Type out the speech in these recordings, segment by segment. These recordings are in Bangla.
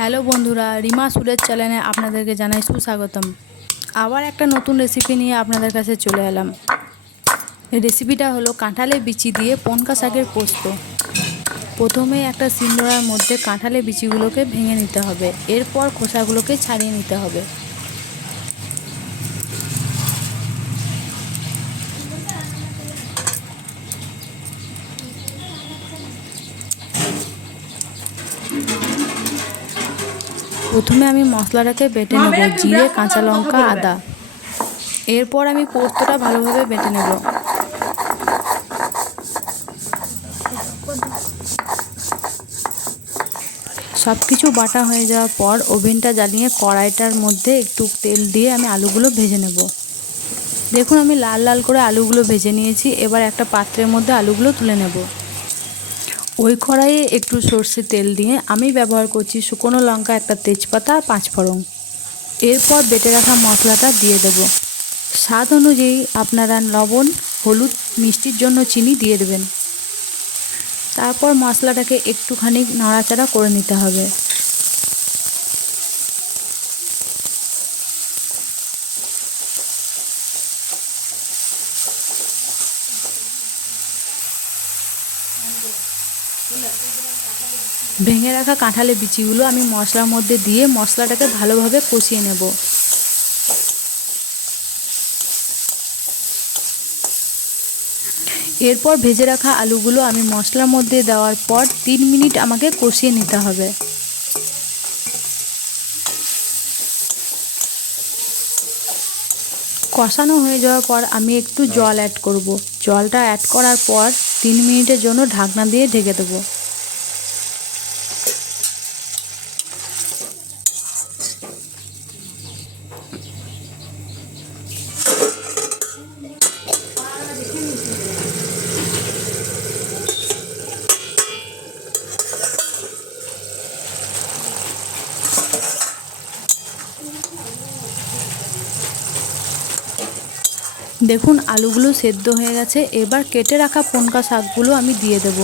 হ্যালো বন্ধুরা, রিমা সুরের চ্যানেলে আপনাদেরকে জানাই সুস্বাগতম। আবার একটা নতুন রেসিপি নিয়ে আপনাদের কাছে চলে এলাম। এই রেসিপিটা হলো কাঁঠালের বিচি দিয়ে পনকা শাকের পোস্ত। প্রথমে একটা শিলনোড়ার মধ্যে কাঁঠালের বিচিগুলোকে ভেঙে নিতে হবে, এরপর খোসাগুলোকে ছাড়িয়ে নিতে হবে। প্রথমে আমি মশলাটাকে বেটে নেব, জিরে, কাঁচা লঙ্কা, আদা। এরপর আমি পোস্তটা ভালোভাবে বেটে নেব। সব কিছু বাটা হয়ে যাওয়ার পর ওভেনটা জ্বালিয়ে কড়াইটার মধ্যে একটু তেল দিয়ে আমি আলুগুলো ভেজে নেব। দেখুন আমি লাল লাল করে আলুগুলো ভেজে নিয়েছি। এবার একটা পাত্রের মধ্যে আলুগুলো তুলে নেব। ওই কড়াইয়ে একটু সর্ষে তেল দিয়ে আমি ব্যবহার করছি শুকনো লঙ্কা, একটা তেজপাতা আর 5 ফোড়ন। এরপর বেটে রাখা মশলাটা দিয়ে দেব। স্বাদ অনুযায়ী আপনারা লবণ, হলুদ, মিষ্টির জন্য চিনি দিয়ে দেবেন। তারপর মশলাটাকে একটুখানি নাড়াচাড়া করে নিতে হবে। ভেঙে রাখা কাঁঠালের বিচিগুলো আমি মশলার মধ্যে দিয়ে মশলাটাকে ভালোভাবে কষিয়ে নেব। এরপর ভেজে রাখা আলুগুলো আমি মশলার মধ্যে দেওয়ার পর 3 মিনিট আমাকে কষিয়ে নিতে হবে। কষানো হয়ে যাওয়ার পর আমি একটু জল অ্যাড করব। জলটা অ্যাড করার পর 3 মিনিটের জন্য ঢাকনা দিয়ে ঢেকে দেবো। দেখুন আলুগুলো সেদ্ধ হয়ে গেছে। এবার কেটে রাখা পনকা শাকগুলো আমি দিয়ে দেব।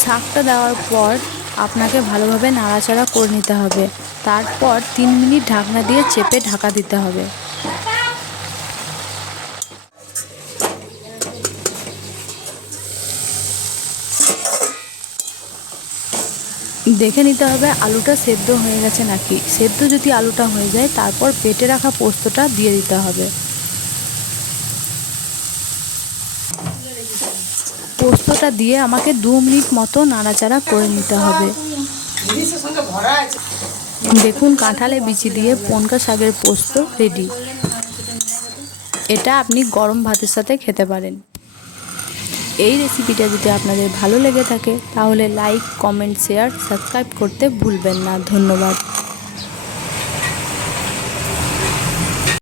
শাকটা দেওয়ার পর আপনাকে ভালোভাবে নাড়াচাড়া করে নিতে হবে। তারপর 3 মিনিট ঢাকনা দিয়ে চেপে ঢাকা দিতে হবে। দেখে নিতে হবে আলুটা সেদ্ধ হয়ে গেছে নাকি। সেদ্ধ যদি আলুটা হয়ে যায় তারপর বেটে রাখা পোস্তটা দিয়ে দিতে হবে। পোস্তটা দিয়ে আমাকে 2 মিনিট মতো নাড়াচাড়া করে নিতে হবে। দেখুন কাঁঠালের বিচি দিয়ে পনকা শাকের পোস্ত রেডি। এটা আপনি গরম ভাতের সাথে খেতে পারেন। এই রেসিপিটা যদি আপনাদের ভালো লেগে থাকে তাহলে লাইক, কমেন্ট, শেয়ার, সাবস্ক্রাইব করতে ভুলবেন না। ধন্যবাদ।